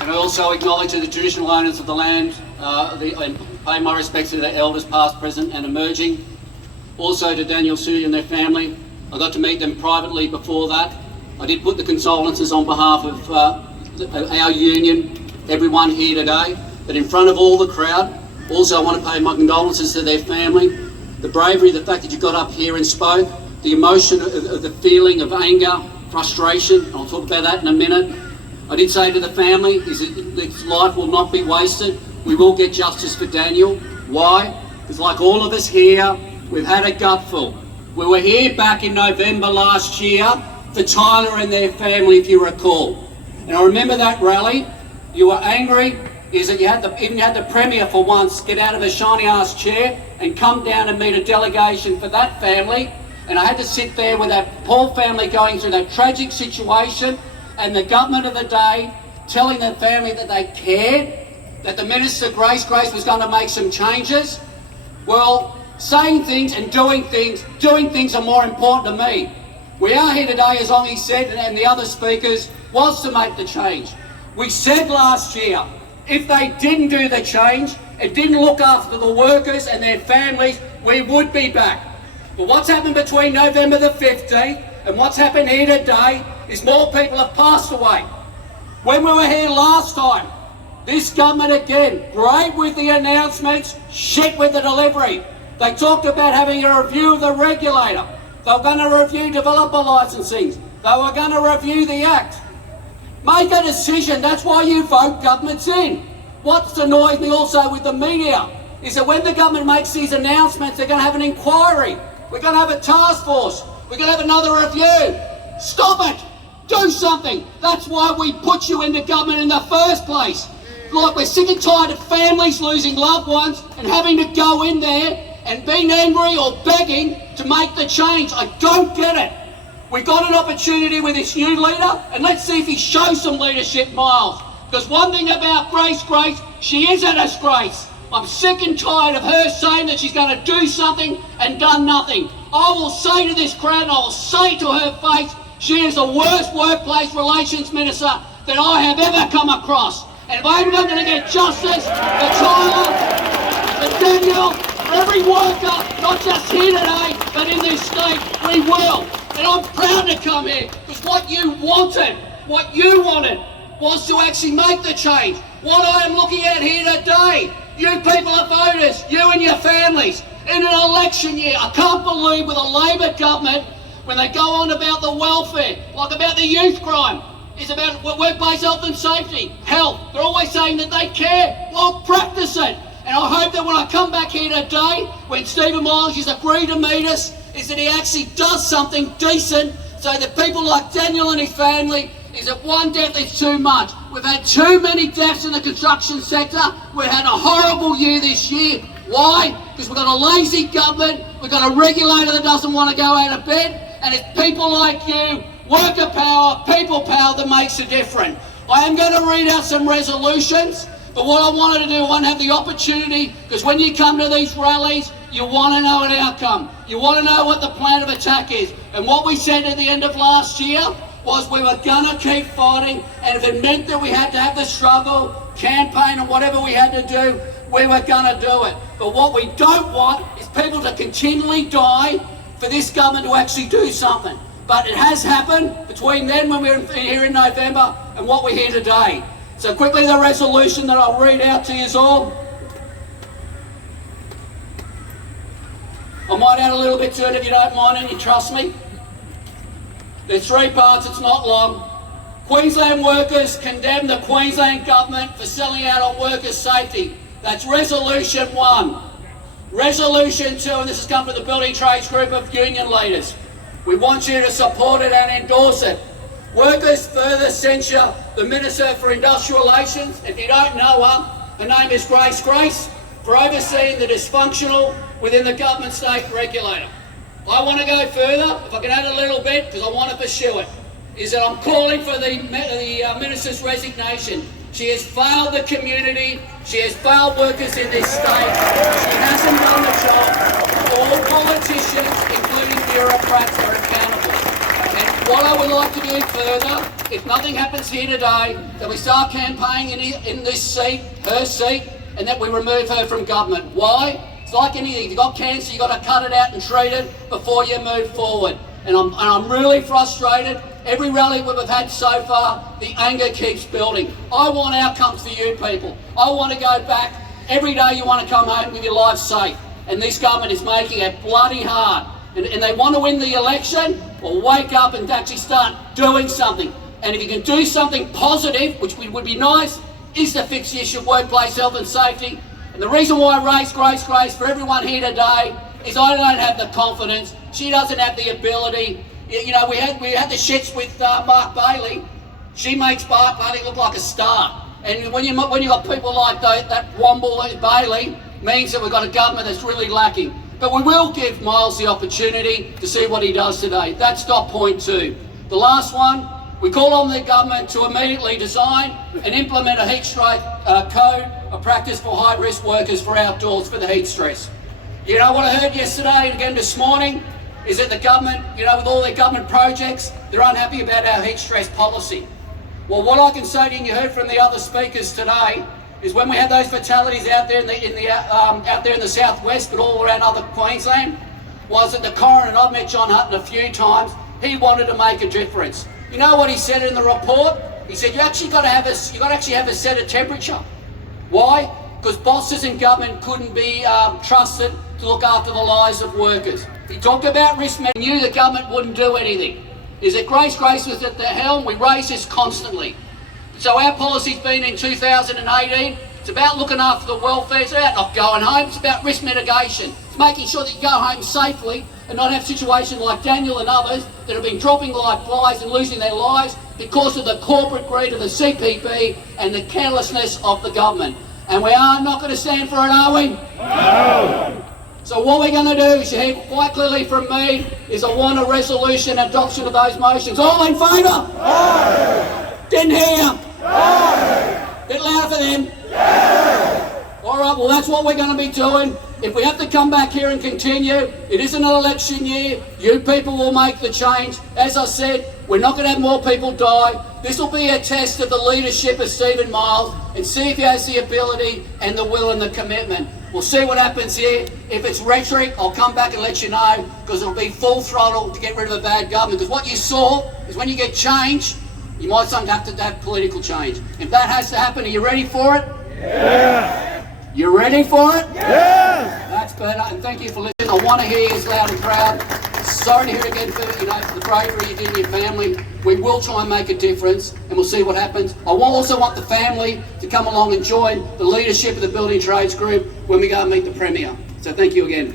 And I also acknowledge the traditional owners of the land and pay my respects to their elders past, present and emerging. Also to Daniel, Sue and their family. I got to meet them privately before that. I did put the condolences on behalf of our union, everyone here today, but in front of all the crowd. Also I want to pay my condolences to their family. The bravery, the fact that you got up here and spoke, the emotion of the feeling of anger, frustration, I'll talk about that in a minute. I did say to the family, this life will not be wasted. We will get justice for Daniel. Why? Because like all of us here, we've had a gutful. We were here back in November last year for Tyler and their family, if you recall. And I remember that rally. You were angry, is that you even had the Premier for once get out of a shiny ass chair and come down and meet a delegation for that family. And I had to sit there with that poor family going through that tragic situation, and the government of the day telling the family that they cared, that the Minister Grace was going to make some changes. Well, saying things and doing things are more important to me. We are here today, as Ongi said, and the other speakers, was to make the change. We said last year, if they didn't do the change and didn't look after the workers and their families, we would be back. But what's happened between November the 15th and what's happened here today is more people have passed away. When we were here last time, this government again, great with the announcements, shit with the delivery. They talked about having a review of the regulator. They were going to review developer licensing. They were going to review the Act. Make a decision, that's why you vote governments in. What annoys me also with the media is that when the government makes these announcements, they're going to have an inquiry. We're going to have a task force. We're going to have another review. Stop it. Do something. That's why we put you into government in the first place. Like, we're sick and tired of families losing loved ones and having to go in there and being angry or begging to make the change. I don't get it. We got an opportunity with this new leader, and let's see if he shows some leadership, Miles. Because one thing about Grace, she is a disgrace. I'm sick and tired of her saying that she's going to do something and done nothing. I will say to this crowd, and I will say to her face, she is the worst workplace relations minister that I have ever come across. And if I'm not going to get justice for Tyler, for Daniel, for every worker, not just here today, but in this state, we will. And I'm proud to come here, because what you wanted was to actually make the change. What I am looking at here today, you people are voters, you and your families, in an election year. I can't believe with a Labor government, when they go on about the welfare, like about the youth crime, it's about workplace health and safety, health. They're always saying that they care. Well, practice it. And I hope that when I come back here today, when Stephen Miles has agreed to meet us, is that he actually does something decent so that people like Daniel and his family, is that one death is too much. We've had too many deaths in the construction sector. We've had a horrible year this year. Why? Because we've got a lazy government, we've got a regulator that doesn't want to go out of bed, and it's people like you, worker power, people power, that makes a difference. I am going to read out some resolutions, but what I wanted to do, I want to have the opportunity, because when you come to these rallies, you want to know an outcome. You want to know what the plan of attack is. And what we said at the end of last year was we were going to keep fighting, and if it meant that we had to have the struggle, campaign and whatever we had to do, we were going to do it. But what we don't want is people to continually die for this government to actually do something. But it has happened between then, when we were here in November, and what we're here today. So quickly, the resolution that I'll read out to you all. I might add a little bit to it if you don't mind and you trust me. There's 3 parts, it's not long. Queensland workers condemn the Queensland government for selling out on workers' safety. That's resolution 1. Resolution 2, and this has come from the Building Trades Group of union leaders. We want you to support it and endorse it. Workers further censure the Minister for Industrial Relations. If you don't know her name is Grace, for overseeing the dysfunctional within the government state regulator. I want to go further, if I can add a little bit, because I want to pursue it, is that I'm calling for the Minister's resignation. She has failed the community, she has failed workers in this state, she hasn't done the job. All politicians, including bureaucrats, are accountable. And what I would like to do further if nothing happens here today, that we start campaigning in this seat, her seat, and that we remove her from government. Why? It's like anything. If you've got cancer, you've got to cut it out and treat it before you move forward. And I'm really frustrated. Every rally we've had so far, the anger keeps building. I want outcomes for you people. I want to go back. Every day you want to come home with your life safe. And this government is making it bloody hard. And they want to win the election, well, wake up and actually start doing something. And if you can do something positive, which would be nice, is to fix the issue of workplace health and safety. And the reason why I raise Grace for everyone here today is I don't have the confidence. She doesn't have the ability. You know, we had the shits with Mark Bailey. She makes Mark Bailey look like a star. And when you got people like that Womble Bailey, means that we've got a government that's really lacking. But we will give Miles the opportunity to see what he does today. That's dot point 2. The last one, we call on the government to immediately design and implement a heat stress code of practice for high-risk workers for outdoors for the heat stress. You know what I heard yesterday and again this morning is that the government, you know, with all their government projects, they're unhappy about our heat stress policy. Well, what I can say to you, and you heard from the other speakers today, is when we had those fatalities out there out there in the southwest, but all around other Queensland, was that the coroner, and I've met John Hutton a few times, he wanted to make a difference. You know what he said in the report? He said you actually got to have a set of temperature. Why? Because bosses in government couldn't be trusted to look after the lives of workers. He talked about risk management. He knew the government wouldn't do anything. Is that Grace was at the helm? We raise this constantly. So our policy's been in 2018. It's about looking after the welfare. It's about not going home. It's about risk mitigation. It's making sure that you go home safely and not have situations like Daniel and others that have been dropping like flies and losing their lives because of the corporate greed of the CPB and the carelessness of the government. And we are not going to stand for it, are we? No! So what we're going to do, as you hear quite clearly from me, is I want a resolution adoption of those motions. All in favour? Aye. Didn't hear you. Aye. Bit louder for them. Yeah. All right, well that's what we're going to be doing. If we have to come back here and continue, it isn't an election year. You people will make the change. As I said, we're not going to have more people die. This will be a test of the leadership of Stephen Miles and see if he has the ability and the will and the commitment. We'll see what happens here. If it's rhetoric, I'll come back and let you know, because it'll be full throttle to get rid of a bad government. Because what you saw is when you get change, you might sometimes have to have political change. If that has to happen, are you ready for it? Yeah. You ready for it? Yeah. That's better, and thank you for listening. I want to hear you as loud and proud. Sorry to hear again for the bravery you did in your family. We will try and make a difference, and we'll see what happens. I also want the family to come along and join the leadership of the Building Trades Group when we go and meet the Premier. So thank you again.